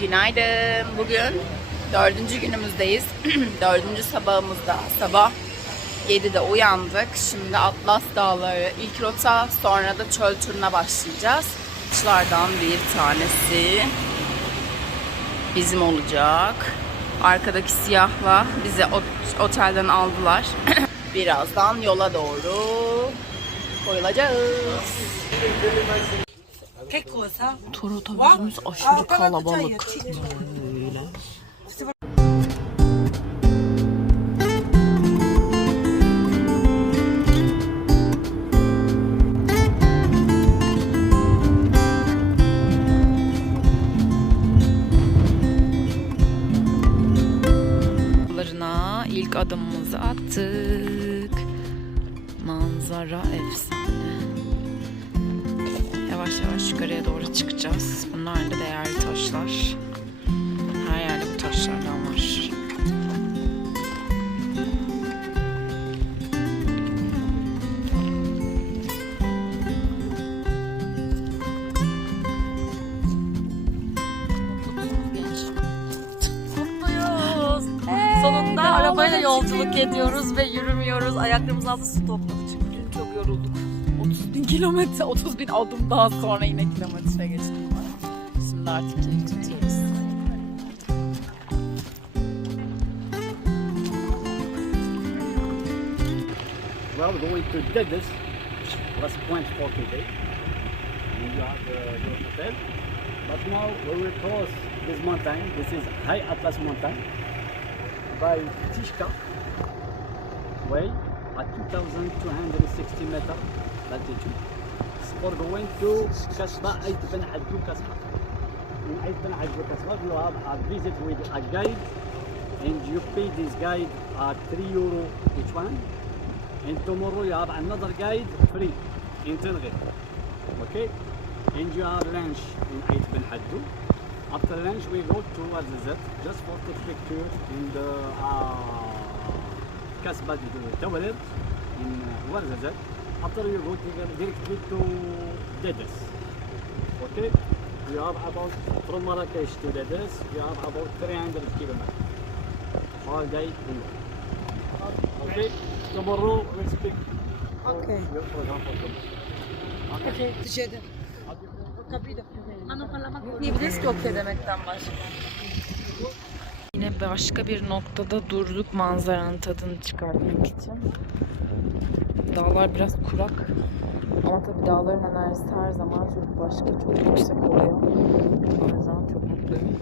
Günaydın. Bugün 4. günümüzdeyiz. 4. sabahımızda. Sabah 7'de uyandık. Şimdi Atlas Dağları ilk rota, sonra da çöl turuna başlayacağız. Kuşlardan bir tanesi bizim olacak. Arkadaki siyahla bizi otelden aldılar. Birazdan yola doğru koyulacağız. Tur otobüsümüz aşırı kalabalık. Böyle. Dağlarına ilk adımımızı attık. Manzara efsane. Yavaş yavaş yukarıya doğru çıkacağız. Bunlar da değerli taşlar. Her yerde bu taşlardan var. Mutluyuz. Sonunda arabayla yolculuk ediyoruz ve yürümüyoruz. Ayaklarımız altı su topladı çünkü dün çok yorulduk. 30.000 kilometre, 30.000 adım daha sonra yine kilometre geçtim. Şimdi artık keyif tutuyoruz. Well, going to Dedis, plus point for today. And you have your hotel. But now we will cross this mountain. This is High Atlas Mountain by Tishka way at 2,260 meters altitude. For going to Kasbah, Ait Ben Adju Kasbah. In Ait Ben Adju Kasbah, you have a visit with a guide, and you pay this guide at €3 each one. And tomorrow you have another guide free in Tenerife. Okay? And you have lunch in Ait Ben Adju. After lunch we go to Warzazat just for the picture in the Kasbah Tower in Warzazat. After you go directly to Dedis. Okay? You have about from Marakeş to Dedis, you have about 300 kilometers. All day in. Okay? Tomorrow we'll speak. Okay. Your program for tomorrow. Okay. Dışarıda. Kapıyı da diyebiliriz ki okey demekten başka. Yine başka bir noktada durduk manzaranın tadını çıkartmak için. Dağlar biraz kurak. Ama tabii dağların enerjisi her zaman çok başka, çok yüksek oluyor. O yüzden çok mutluyum.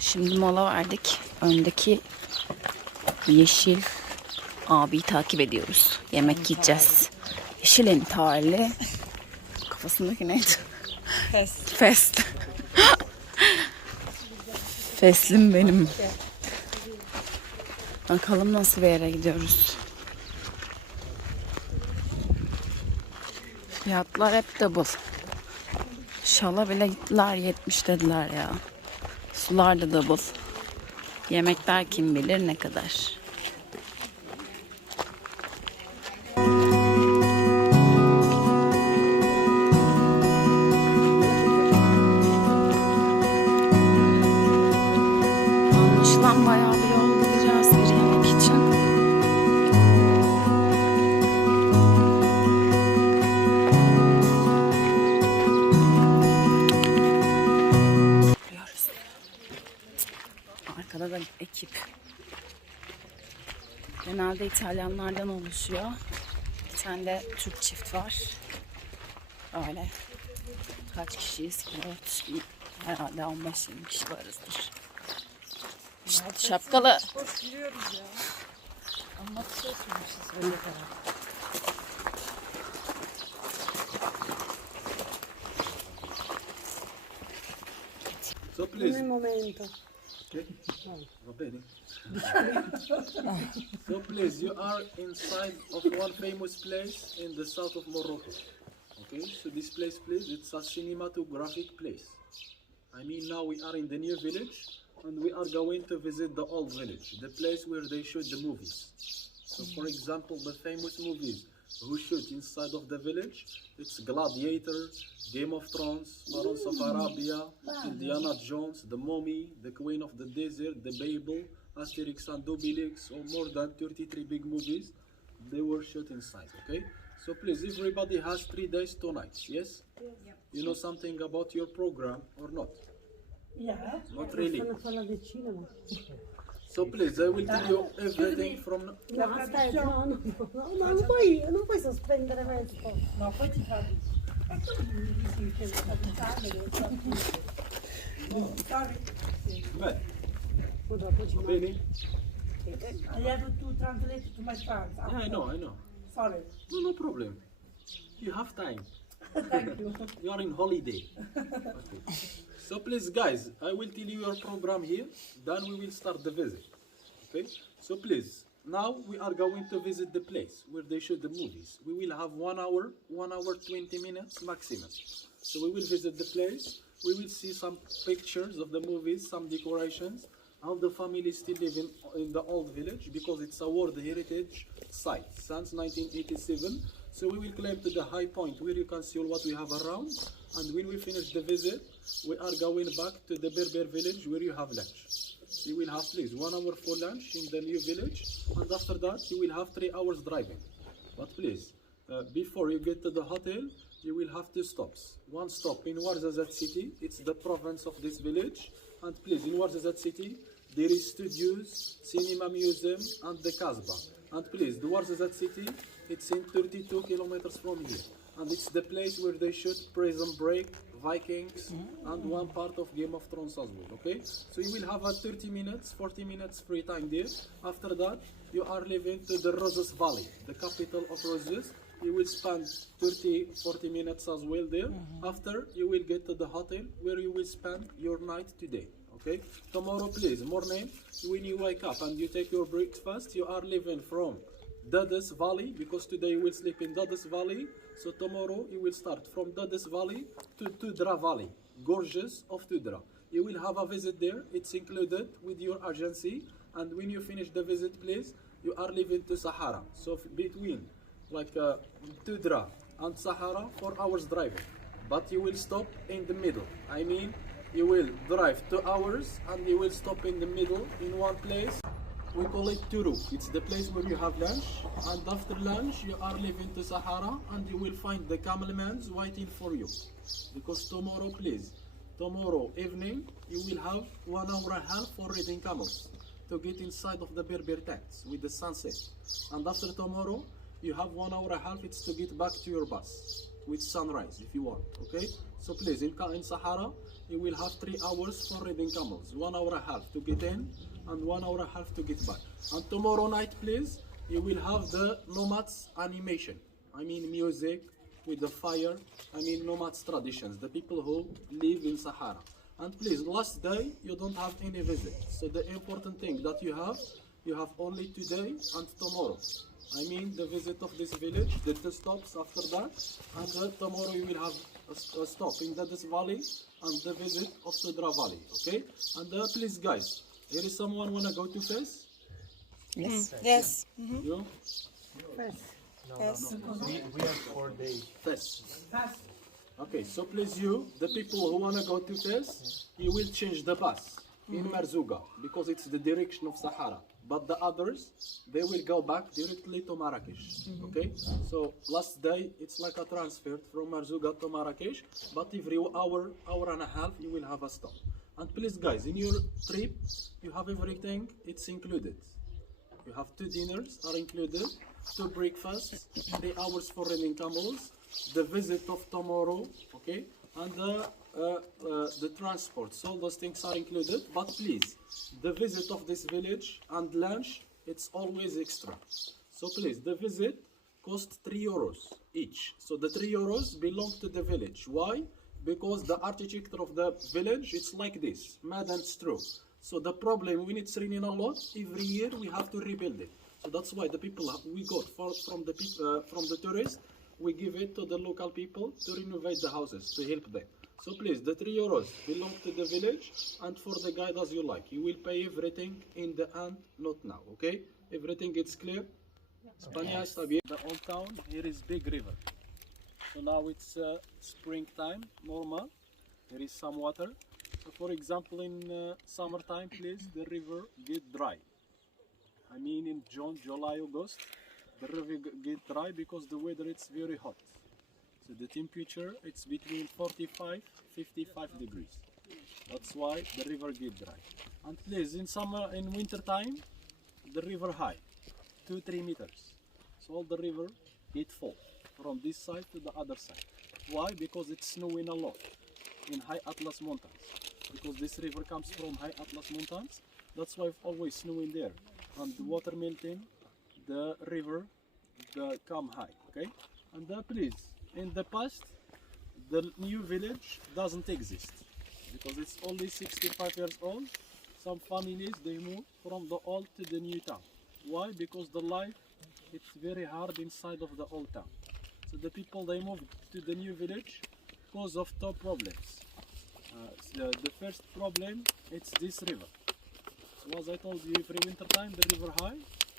Şimdi mola verdik. Öndeki yeşil abiyi takip ediyoruz. Yemek yiyeceğiz. Yeşil entarlı. Kafasındaki neydi? Fest. Fest. Feslim benim. Bakalım nasıl bir yere gidiyoruz. Fiyatlar hep double. Şala bile gittiler 70 dediler ya. Sular da double. Yemekler kim bilir ne kadar. İtalyanlardan oluşuyor. Bir tane de Türk çift var. Öyle. Kaç kişiyiz ki? Herhalde 15-20 kişi varızdır. İşte şapkalı. Hoş giriyoruz ya. Anlatıyorsunuz öyle kadar. So please. Un momento. Okay. Va bene. So please, you are inside of one famous place in the south of Morocco. Okay, so this place, please, it's a cinematographic place. I mean, now we are in the new village and we are going to visit the old village, the place where they shoot the movies. So for example, the famous movies who shoot inside of the village, it's Gladiator, Game of Thrones, Lawrence of Arabia, Indiana Jones, The Mummy, The Queen of the Desert, The Bible, Asterix and Obelix, or more than 33 big movies, they were shot inside, okay? So please, everybody has 3 days, 2 nights, yes? You know something about your program or not? Yeah. Not really. Sono sala di cinema. So please, I will tell you everything from... No, aspetta, non puoi sospendere questo. No, poi ti fa Beh, Poi dopo ci va bene? I have to translate to my friends. Yeah, I know. Sorry. No problem. You have time. Thank you. You are in holiday. Okay. So please, guys, I will tell you your program here. Then we will start the visit. Okay. So please, now we are going to visit the place where they shoot the movies. We will have 1 hour, 20 minutes maximum. So we will visit the place. We will see some pictures of the movies, some decorations. How the family still live in the old village because it's a World Heritage Site since 1987. So we will climb to the high point where you can see all what we have around. And when we finish the visit, we are going back to the Berber village where you have lunch. You will have please 1 hour for lunch in the new village, and after that you will have 3 hours driving. But please, before you get to the hotel, you will have 2 stops. One stop in Ouarzazate city, it's the province of this village. And please, in Ouarzazate city, there is studios, cinema museum, and the Kasbah. And please, the Ouarzazate city, it's in 32 kilometers from here. And it's the place where they shoot Prison Break, Vikings, and one part of Game of Thrones as well, okay? So you will have a 30 minutes, 40 minutes free time there. After that, you are leaving to the Roses Valley, the capital of Roses. You will spend 30-40 minutes as well there. After, you will get to the hotel where you will spend your night today, okay? Tomorrow, please, morning, when you wake up and you take your breakfast, you are leaving from Dades Valley, because today you will sleep in Dades Valley. So tomorrow you will start from Dades Valley to Tudra Valley, gorges of Tudra. You will have a visit there, it's included with your agency. And when you finish the visit, please, you are leaving to Sahara. So between like Tudra and Sahara, 4 hours driving. But you will stop in the middle. I mean, you will drive 2 hours and you will stop in the middle in one place. We call it Turu. It's the place where you have lunch, and after lunch you are leaving to Sahara and you will find the camelmans waiting for you. Because tomorrow, please, tomorrow evening you will have 1 hour and a half for riding camels to get inside of the Berber tents with the sunset. And after tomorrow you have 1 hour and a half, it's to get back to your bus with sunrise if you want, okay? So please, in Sahara you will have 3 hours for riding camels, 1 hour and a half to get in and 1 hour and a half to get back. And tomorrow night, please, you will have the nomads animation. I mean music with the fire. I mean nomads traditions, the people who live in Sahara. And please, last day you don't have any visit. So the important thing that you have only today and tomorrow. I mean the visit of this village, the 2 stops after that, and tomorrow you will have a stop in Dades Valley and the visit of Tudra Valley, okay? And please guys, there is someone wanna go to Fez? Yes. Yes. You? Yes. We have 4 days. Fez. Okay, so please you, the people who wanna go to Fez, you will change the bus in Marzouga because it's the direction of Sahara. But the others, they will go back directly to Marrakesh. Okay? So last day, it's like a transfer from Marzouga to Marrakesh. But every hour and a half, you will have a stop. And please guys, in your trip, you have everything, it's included. You have 2 dinners are included, 2 breakfasts, 3 hours for renting camels, the visit of tomorrow, okay, and the transport. So all those things are included. But please, the visit of this village and lunch, it's always extra. So please, the visit costs €3 each. So the €3 belong to the village. Why? Because the architecture of the village, it's like this, mud and straw. So the problem, when it's raining a lot, every year we have to rebuild it. So that's why the people we got from the tourists, we give it to the local people to renovate the houses, to help them. So please, the €3 belong to the village, and for the guide as you like. You will pay everything in the end, not now, okay? Everything gets clear? España está bien. The old town, here is big river. So now it's springtime, normal. There is some water. So for example, in summertime, please, the river get dry. I mean in June, July, August, the river get dry because the weather it's very hot. So the temperature it's between 45, 55 degrees. That's why the river get dry. And please, in summer, in winter time, the river high, 2-3 meters. So all the river get full from this side to the other side. Why? Because it's snowing a lot in high Atlas mountains. Because this river comes from high Atlas mountains, that's why it's always snowing there. And the water melting, the river come high, okay? And please, in the past, the new village doesn't exist because it's only 65 years old. Some families, they move from the old to the new town. Why? Because the life, it's very hard inside of the old town. So the people, they move to the new village because of 2 problems. The first problem, it's this river. So as I told you, every winter time the river high,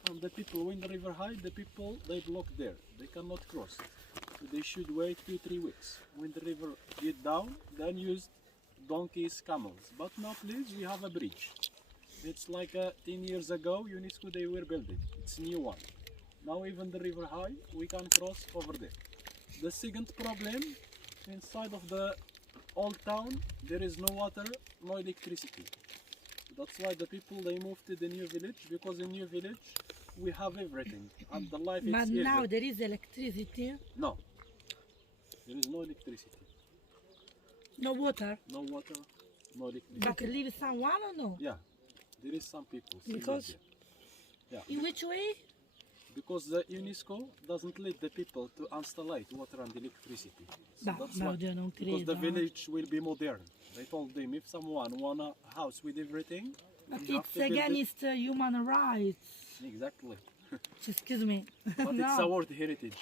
and the people, when the river high, the people, they block there. They cannot cross. So they should wait 2-3 weeks. When the river get down, then use donkeys, camels. But now please, we have a bridge. It's like 10 years ago, UNESCO, they were building. It's a new one. Now even the river high, we can cross over there. The second problem, inside of the old town, there is no water, no electricity. That's why the people, they move to the new village, because in new village we have everything and the life is But easier. now there is electricity, No, there is no electricity, no water. no water, no electricity. But live someone or no? Yeah, there is some people still Because- live there. Yeah, In which way? because the UNESCO doesn't let the people to install water and electricity. So that's Ma why. io non Because the credo. village will be modern. They told them if someone want a house with everything, But you have it's to build it. against human rights. Exactly. Excuse me. But it's a world heritage.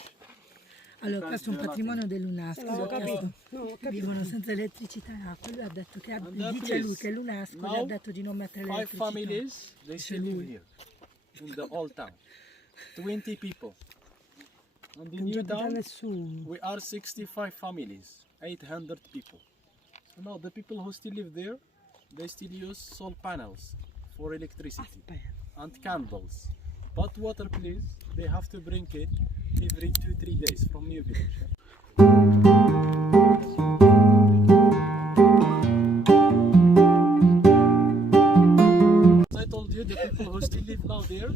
Allora, questo è un patrimonio dell'UNESCO. L'avevo Ho chiesto, capito. No, ho capito. vivono senza elettricità e acqua. Lui ha detto che And dice please, lui che l'UNESCO gli ha now, detto di non mettere 5 l'elettricità. families, they still live here in the old town. 20 people. And in Non new c'è da town, nessuno. we are 65 families, 800 people. So now the people who still live there, they still use solar panels for electricity and candles. But water, please, they have to bring it every 2-3 days from new village. As I told you, the people who still live now there,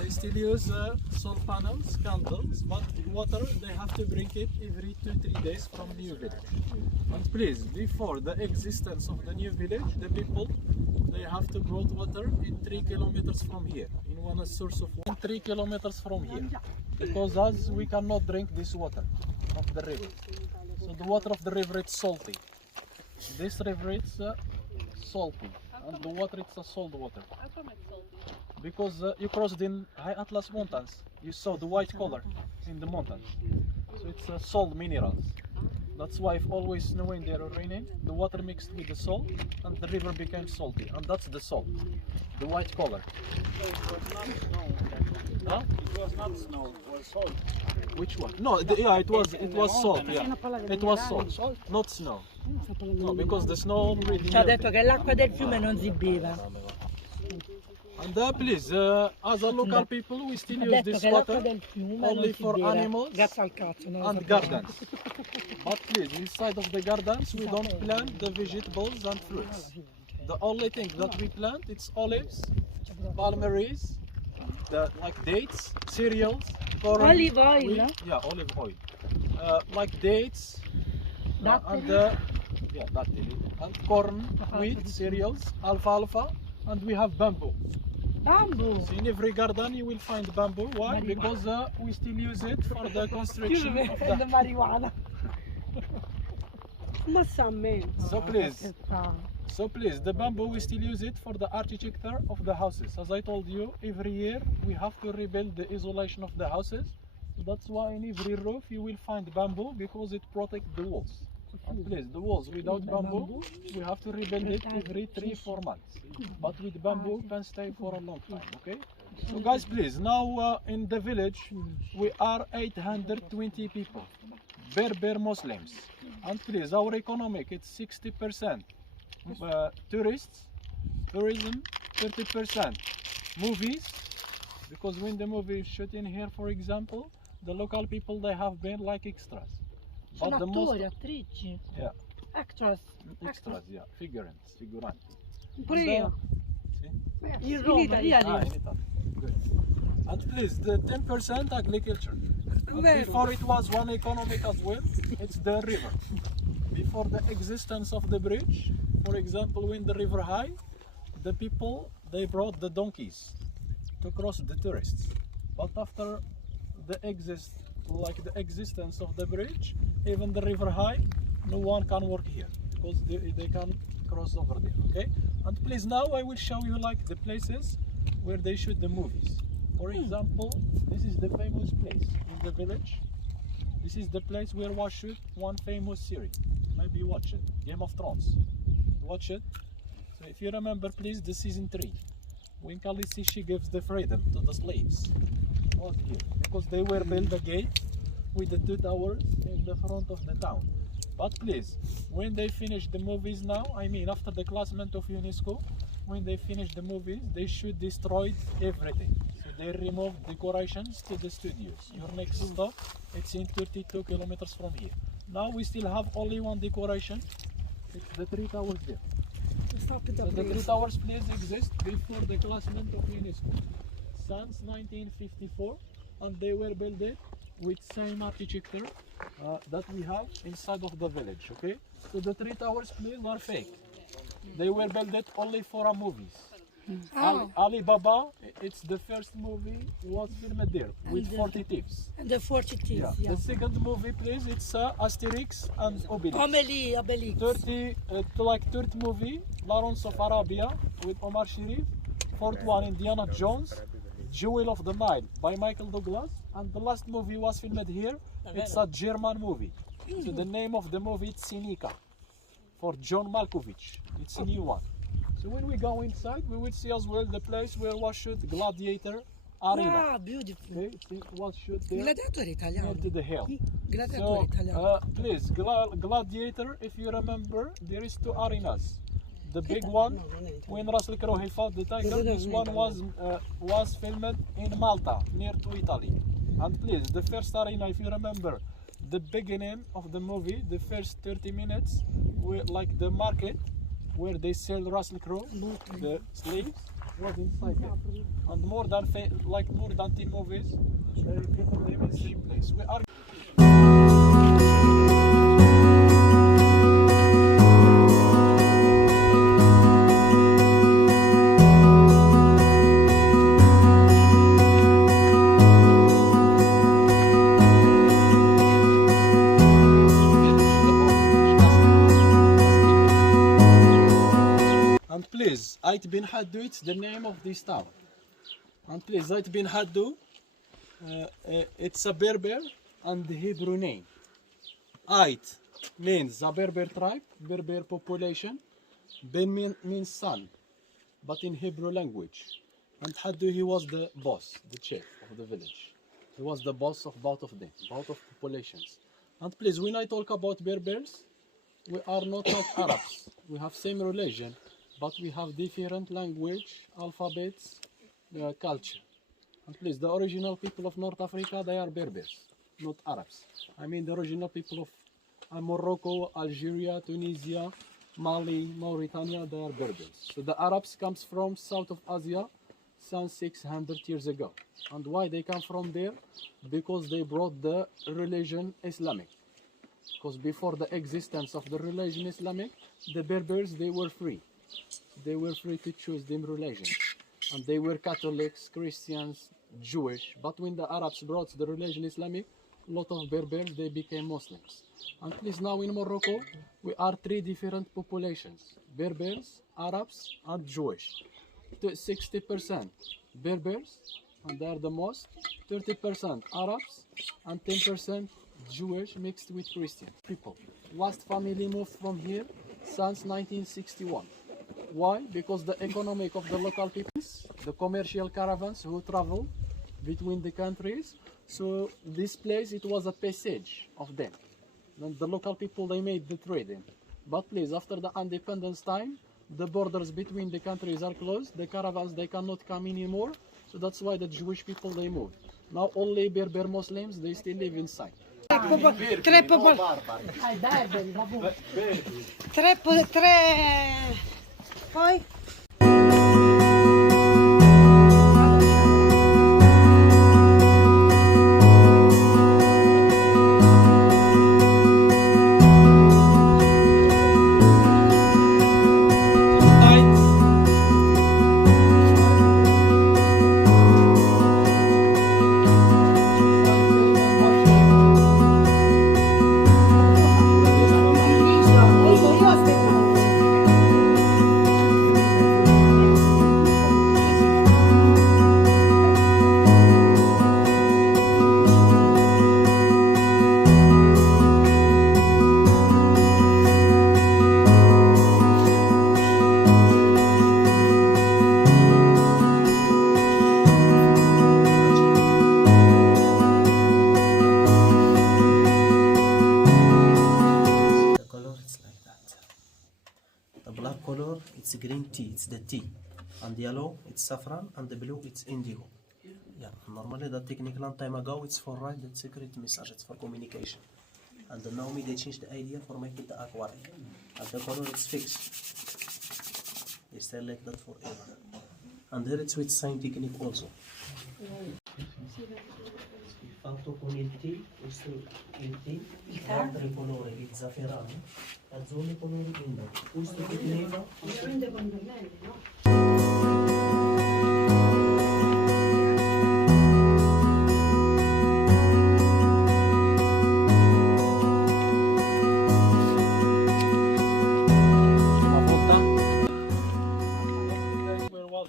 they still use solar panels, candles, but water, they have to bring it every 2-3 days from new village. And please, before the existence of the new village, the people, they have to brought water in 3 kilometers from here, in one source of water, 3 kilometers from here, because as we cannot drink this water of the river. So the water of the river is salty. This river is salty, and the water it's a salt water. How come it's salty? Because you crossed in high Atlas mountains, you saw the white color in the mountains. So it's salt minerals. That's why if always snowing there or raining, the water mixed with the salt and the river became salty, and that's the salt, the white color. So it was not snow. Huh? It was not snow, it was salt. Which one? No, yeah, it was salt. Yeah, it was salt, not snow. No, because the snow already. Ci ha detto che l'acqua del fiume non si beva. And please, as a local people, we still Ha use detto this che l'acqua water del fiume only non si for beva. animals Grazie al cazzo, non lo and sapevo. gardens. But please, inside of the gardens, we don't plant the vegetables and fruits. The only thing that we plant, it's olives, palm trees, like dates, cereals, corn, Olive oil, wheat, no? yeah, olive oil, like dates, and datteri, and corn, wheat, cereals, alfalfa, and we have bamboo. Bamboo. So in every garden you will find bamboo. Why? Because we still use it for the construction of The the. marijuana. Massamen. So please, the bamboo we still use it for the architecture of the houses. As I told you, every year we have to rebuild the isolation of the houses. That's why in every roof you will find bamboo because it protects the walls. And please, the walls without bamboo, we have to rebuild it every 3-4 months. But with bamboo can stay for a long time, okay? So guys, please, now in the village we are 820 people, Berber Muslims. And please, our economic, it's 60%. Tourists, tourism, 30%. Movies, because when the movie is shot in here, for example, the local people, they have been like extras. But the most, attrici. yeah, Extras. extras, yeah, figuranti. Pure io. See? In Roma, In Italy. Good. And please, the 10% agriculture. And before it was one economic as well, it's the river. Before the existence of the bridge, for example, when the river high, the people, they brought the donkeys to cross the tourists. But after the existence of the bridge, even the river high, no one can work here because they can cross over there, okay? And please, now I will show you like the places where they shoot the movies. For example, this is the famous place in the village. This is the place where we shoot one famous series. Maybe you watch it, Game of Thrones. Watch it. So if you remember, please, the season 3, when Khaleesi, she gives the freedom to the slaves. It was here because they were built a gate with the 2 towers in the front of the town. But please, when they finish the movies now, I mean after the classment of UNESCO, when they finish the movies, they should destroy everything. So they remove decorations to the studios. Your next stop, it's in 32 kilometers from here. Now we still have only one decoration. It's the 3 towers there. So the 3 towers please exist before the classment of UNESCO. Since 1954, and they were built with same architecture that we have inside of the village, okay? So the 3 towers please are fake. They were built only for a movies. Ali Baba, it's the first movie was filmed there with 40 thieves. And the 40 thieves, The second movie please, it's Asterix and Obelix. Obelix. 30th movie, Lawrence of Arabia with Omar Sharif. 4th one, Indiana Jones, Jewel of the Nile by Michael Douglas. And the last movie was filmed here. It's a German movie. So the name of the movie is Sinica for John Malkovich. It's a new one. So when we go inside, we will see as well the place where was shoot Gladyatör Arena. Ah, beautiful. Okay, it was shoot there Gladiatore near italiano. to the hill. Gladiatore So italiano. please, Gladiator, if you remember, there is 2 arenas. The big one, when Russell Crowe he fought the tiger, this one was filmed in Malta, near to Italy. And please, the first arena, if you remember, the beginning of the movie, the first 30 minutes, were like the market where they sell Russell Crowe, the slaves, was inside there. And more than 10 movies, they filmed them in the same place. We are please, Ait bin Haddu, it's the name of this town. And please, Ait bin Haddu, it's a Berber and the Hebrew name. Ait means a Berber tribe, Berber population. Ben means son, but in Hebrew language. And Haddu, he was the boss, the chief of the village. He was the boss of both of them, both of populations. And please, when I talk about Berbers, we are not like Arabs. We have same religion, but we have different language, alphabets, culture. And please, the original people of North Africa, they are Berbers, not Arabs. I mean the original people of Morocco, Algeria, Tunisia, Mali, Mauritania, they are Berbers. So the Arabs comes from south of Asia, since 600 years ago. And why they come from there? Because they brought the religion Islamic. Because before the existence of the religion Islamic, the Berbers, they were free. They were free to choose their religion. And they were Catholics, Christians, Jewish. But when the Arabs brought the religion Islamic, a lot of Berbers, they became Muslims. And please, now in Morocco, we are three different populations: Berbers, Arabs, and Jewish. 60% Berbers, and they are the most. 30% Arabs, and 10% Jewish mixed with Christian people. Last family moved from here since 1961. Why? Because the economic of the local people, the commercial caravans who travel between the countries. So this place, it was a passage of them. Then the local people, they made the trading. But please, after the independence time, the borders between the countries are closed. The caravans, they cannot come anymore. So that's why the Jewish people, they moved. Now only Berber Muslims, they still live inside. Poi color, it's green tea, it's the tea. And yellow, it's saffron, and the blue, it's indigo. Yeah, normally the technique long time ago, it's for write the secret message, it's for communication. And now they changed the idea for making the aquarium. And the color, it's fixed. They stay like that forever. And here it's with sign technique also. Fatto con il T, questo il T, l'altro colore, il zafferano, l'azzurro colore indigo. Questo che teneva,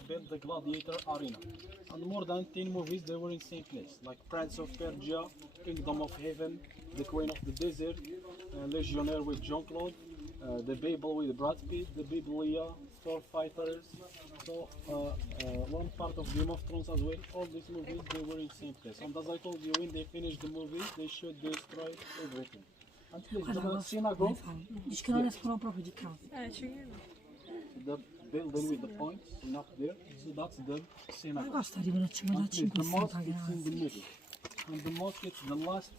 built the Gladyatör arena, and more than 10 movies they were in same place, like Prince of Persia, Kingdom of Heaven, The Queen of the Desert, Legionnaire with Jean-Claude, The Babel with Brad Pitt, The Biblia, Star Fighters, so one part of Game of Thrones as well. All these movies they were in same place, and as I told you, when they finished the movies they should destroy everything. And please, the synagogue, dici che non escono proprio di casa. the building with the points up there, so that's the synagogue. Costa arrivano a And please, the 55 mosque is in the ragazzi. middle, and the mosque is the last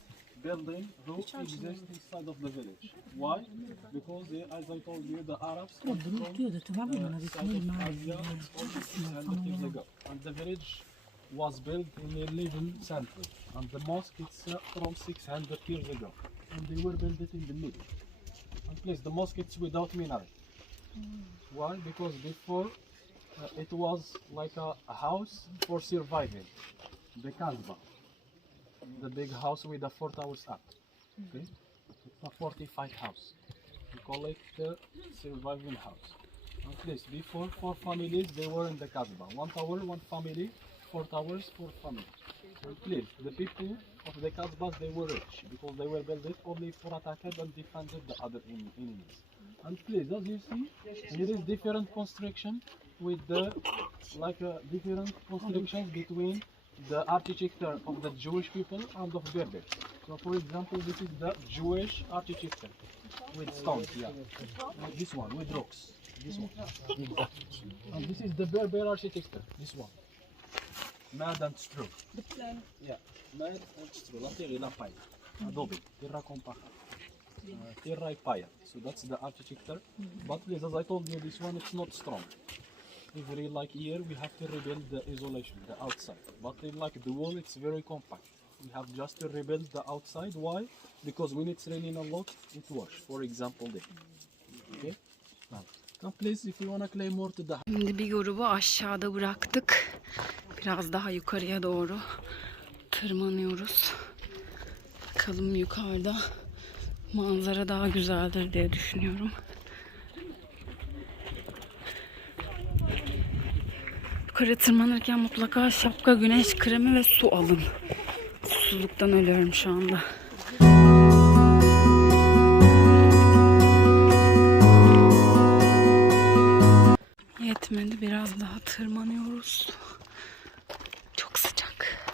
building who exists inside of the village. Why? Because as I told you, the Arabs Però è brutto, io ho detto vabbè non avete south mai of mai. Asia almost 600 years ago, and the village was built in the 11th century, and the mosque is from 600 years ago, and they were built in the middle. And please, the mosque is without minaret. Why? Because before it was like a house for surviving, the Kasbah, the big house with the 4 towers up. Okay, it's a 45 house. We call it the surviving house. And please, before 4 families they were in the Kasbah. 1 tower, 1 family, 4 towers, 4 families. And please, the people of the Kasbahs, they were rich because they were built only for attacking and defended the other enemies. And please, as you see, there is different construction with the different constructions between the architecture of the Jewish people and of Berber. So, for example, this is the Jewish architecture with stones, yeah, like this one with rocks. This one, and this is the Berber architecture. This one, mud and straw. Yeah, mud and straw. La terre et la paille. Adobe, terra compacta. Terra e paia. So that's the architecture. But please, as I told you, this one it's not strong. every like year we have to rebuild the isolation, the outside. But in like the wall, it's very compact. We have just to rebuild the outside. Why? Because when it's raining a lot, it wash. For example, there. Okay. Now, come please, if you wanna claim more to the. Şimdi bir grubu aşağıda bıraktık. Biraz daha yukarıya doğru tırmanıyoruz. Bakalım yukarıda manzara daha güzeldir diye düşünüyorum. Yukarı tırmanırken mutlaka şapka, güneş kremi ve su alın. Susuzluktan ölüyorum şu anda. Yetmedi, biraz daha tırmanıyoruz. Çok sıcak.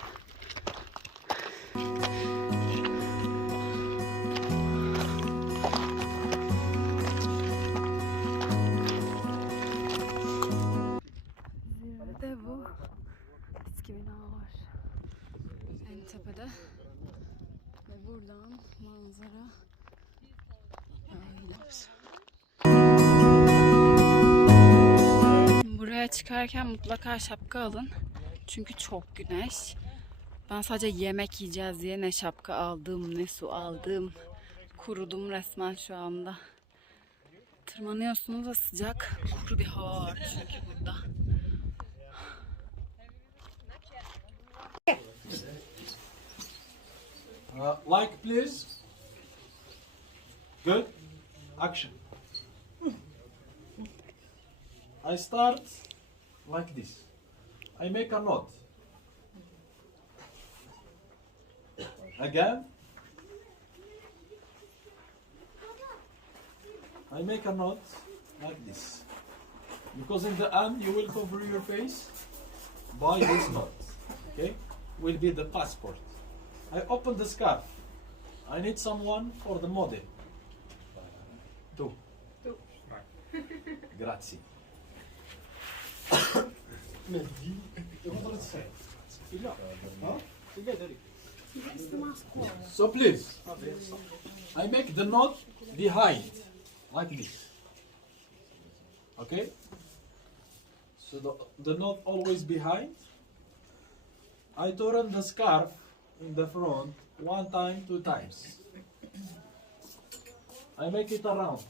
Zirvede bu eski bina var. En tepede. Ve buradan manzara böyle. Buraya çıkarken mutlaka şapka alın. Çünkü çok güneş. Ben sadece yemek yiyeceğiz diye ne şapka aldım ne su aldım. Kurudum resmen şu anda. Tırmanıyorsunuz da sıcak. Kuru bir hava var çünkü burada. Like please. Good. Action. I start like this. I make a knot. Again. I make a knot like this. Because in the end you will cover your face by this knot. Okay? Will be the passport. I open the scarf. I need someone for the model. Tu. Grazie. So please, I make the knot behind, like this. Okay? So the knot always behind. I turn the scarf in the front 1 time, 2 times. I make it around.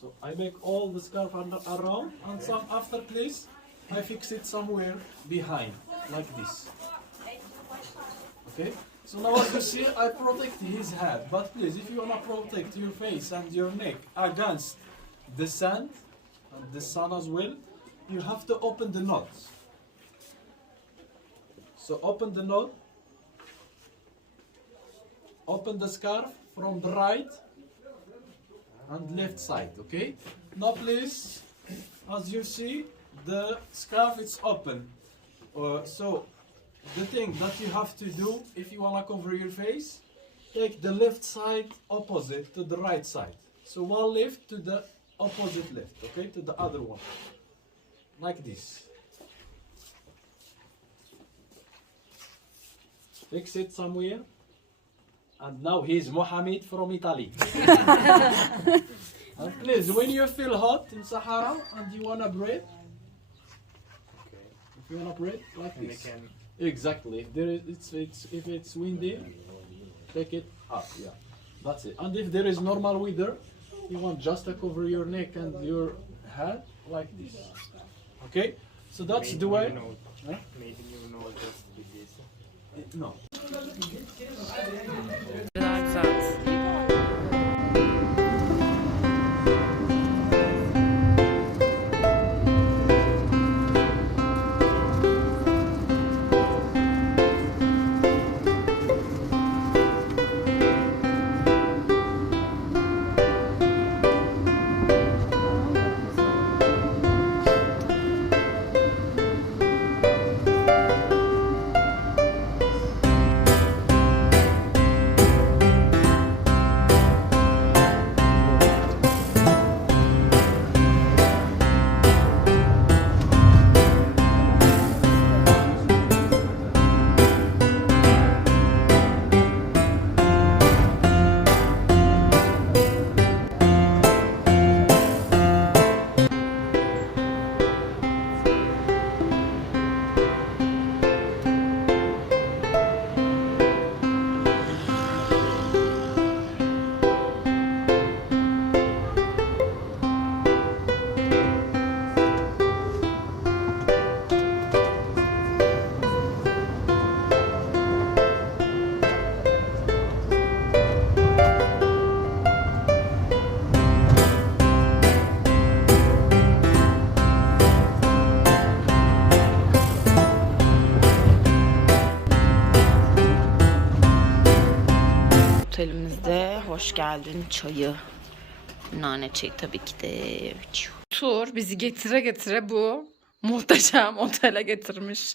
So I make all the scarf around, and some after please, I fix it somewhere behind, like this. Okay? So now as you see, I protect his head. But please, if you wanna protect your face and your neck against the sand and the sun as well, you have to open the knot. So open the knot, open the scarf from the right and left side, okay? Now please, as you see, the scarf is open. So the thing that you have to do if you wanna cover your face, take the left side opposite to the right side. So one left to the opposite left, okay, to the other one, like this. Fix it somewhere. And now he's Mohammed from Italy. And please, when you feel hot in Sahara and you wanna breathe, if you wanna breathe like this. Exactly. If there is, if it's windy, take it up. Yeah, that's it. And if there is normal weather, you want just to cover your neck and your head like this. Okay. So that's the way. Huh? Maybe you know just with this. No. Daha güzel. hoş geldin çayı. Nane çayı tabii ki de. Tur bizi getire getire bu muhteşem otele getirmiş.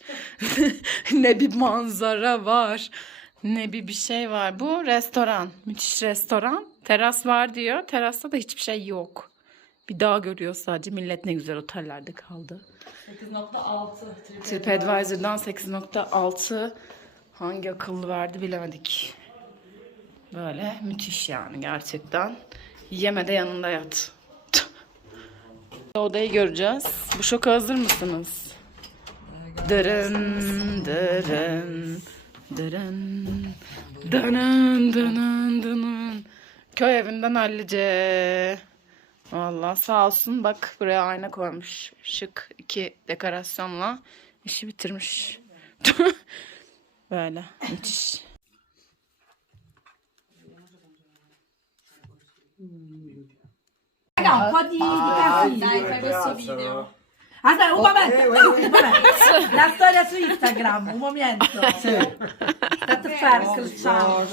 Ne bir manzara var, ne bir şey var. Bu restoran, müthiş restoran. Teras var diyor. Terasta da hiçbir şey yok. Bir dağ görüyor sadece. Millet ne güzel otellerde kaldı. 8.6. TripAdvisor'dan 8.6. Hangi akıllı verdi bilemedik. Böyle müthiş yani gerçekten. Yeme de yanında yat. Odayı göreceğiz. Bu şoka hazır mısınız? Dırın dırın dırın dırın dırın dırın. Köy evinden hallice. Vallahi sağ olsun bak buraya ayna koymuş. Şık 2 dekorasyonla işi bitirmiş. Böyle müthiş. Raga, un po' di casino. Dai, fai questo video. Aspetta, un momento. Un momento. La storia su Instagram, un momento. State fermo, ciao.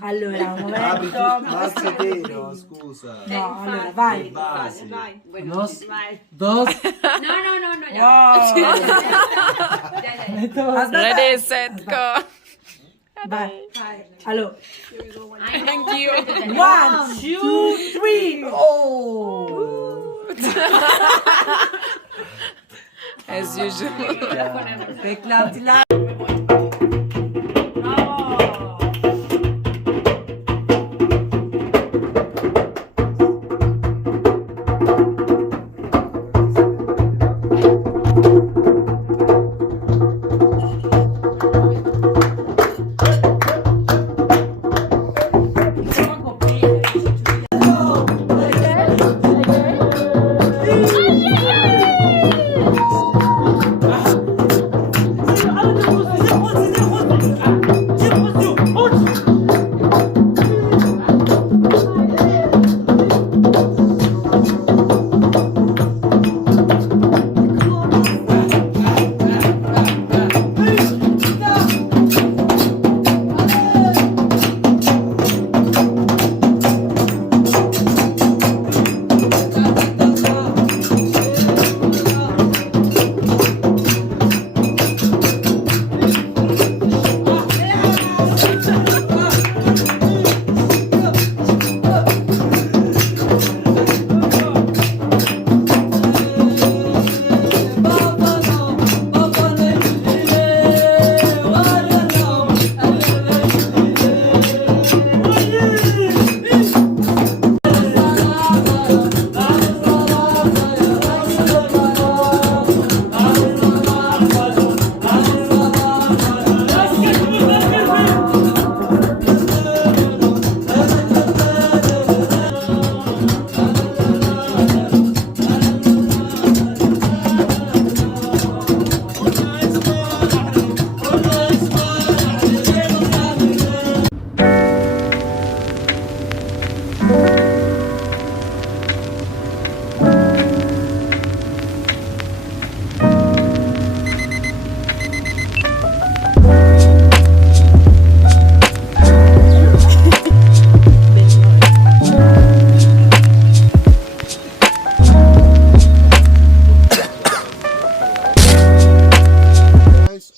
Allora, un momento. Marcedino, scusa. No, allora, vai. Dos. Wow. Ready, set, go. Vai. Allora. Thank you. 1, 2, 3. Oh. As usual. Beklentiler.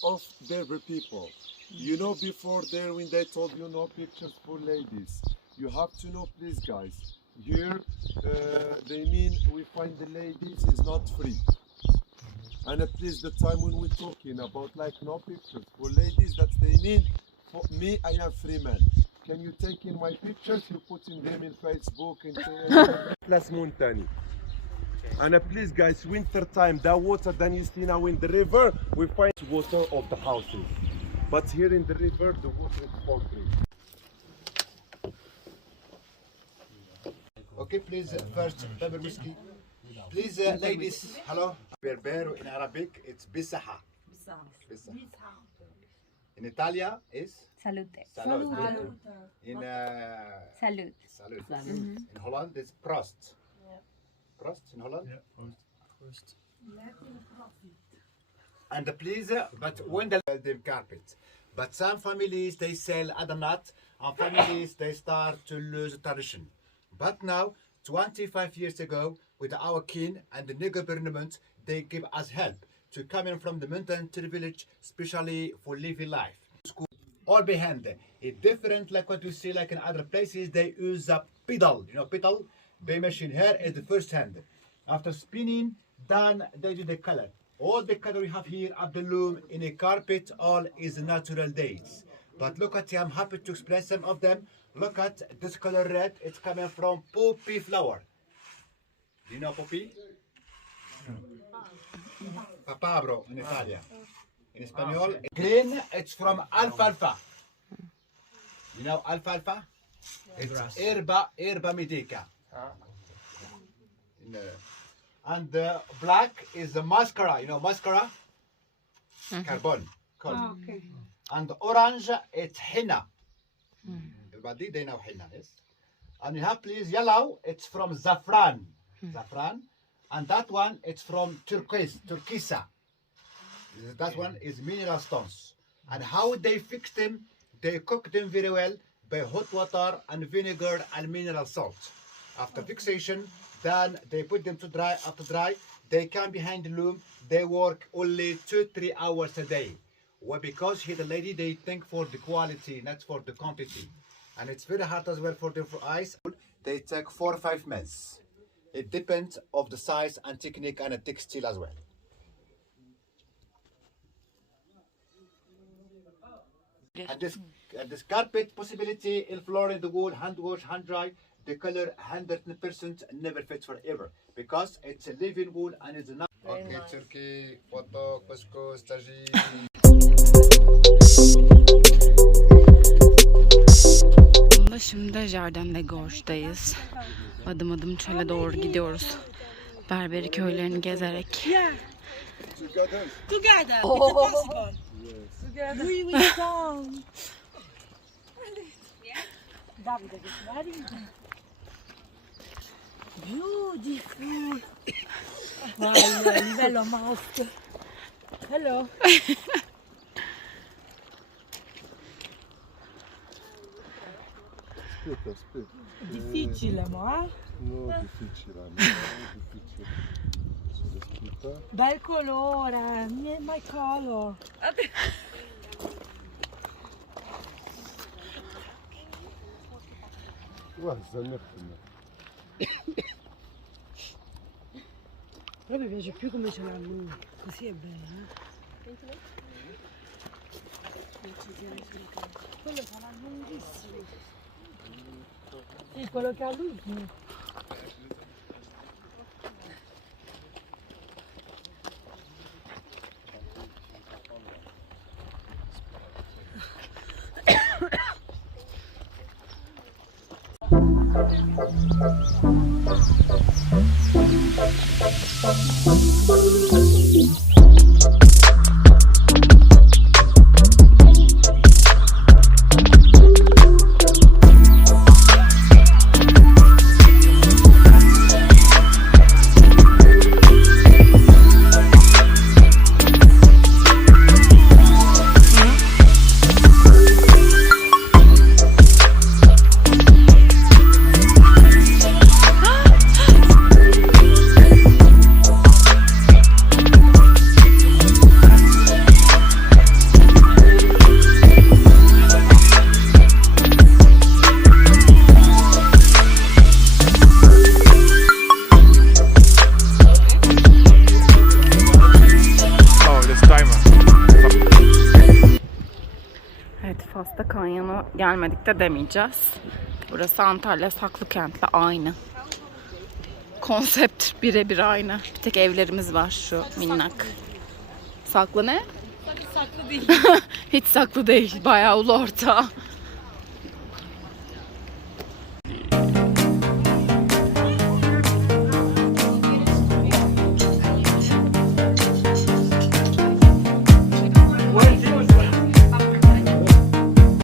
Of Berberi people, you know, before there when they told you no pictures for ladies, you have to know, please guys, here they mean we find the ladies is not free. And please, the time when we're talking about like no pictures for ladies, that they mean for me, I am free man. Can you take in my pictures, you putting them in Facebook and Atlas Montani. And please guys, winter time, that water that you see now in the river, we find water of the houses. But here in the river, the water is for free. Okay, please, first, Berberi whiskey. Please, ladies, hello. Berbero in Arabic, it's bisaha. Bisaha. In Italia, is? Salute. Salute. In Salute. Salute. In Holland, it's Prost. Prost in Holland? Yeah, Prost. And please, but when the carpet. But some families, they sell other nut, and families they start to lose tradition. But now, 25 years ago, with our king and the new government, they give us help to come in from the mountain to the village, especially for living life. School all behind it different like what you see like in other places. They use a pedal, pedal. They machine here is the first hand. After spinning, then they do the color. All the color we have here of the loom in a carpet, all is natural dates. But look at, I'm happy to explain some of them. Look at this color red, it's coming from poppy flower. Do you know poppy? Papabro in Italian. In Espanol, green, it's from alfalfa. You know alfalfa? It's herba medica. And the black is the mascara. You know mascara? Carbon. Okay. And the orange, it's henna. Everybody, they know henna, yes? And you have please yellow, it's from saffron. Saffron. And that one, it's from turquesa. That one is mineral stones. And how they fix them, they cook them very well by hot water and vinegar and mineral salt. After fixation, then they put them to dry. After dry, they come behind the loom. They work only 2-3 hours a day. Well, because here the lady, they think for the quality, not for the quantity. And it's very hard as well for them for eyes. They take 4 or 5 months. It depends of the size and technique and the textile as well. And this carpet possibility in floor in the wool, hand wash, hand dry, the color 100% never fits forever because it's a living wool and it's not. Okay, Turkey, photo, couscous, tagine. Şimdi Jardin de Gorge'dayız. Adım adım çöle doğru gidiyoruz. Berberi köylerini gezerek. Together. Oh. It's possible. Yes. Together. We will come. Davide, get ready. Beautiful. Wow, livello mouse. Hello. Difficile, ma? No, difficile, difficile. Bel colore, my color. Però mi piace più come ce l'hanno, così è bene. Quello sarà lunghissimo. Sì, quello che ha lui sì. Fas'ta kanyona gelmedik de demeyeceğiz. Burası Antalya Saklıkent'le aynı. Konsept birebir aynı. Bir tek evlerimiz var şu minnak. Saklı ne? Saklı değil. Hiç saklı değil. Bayağı ulu orta.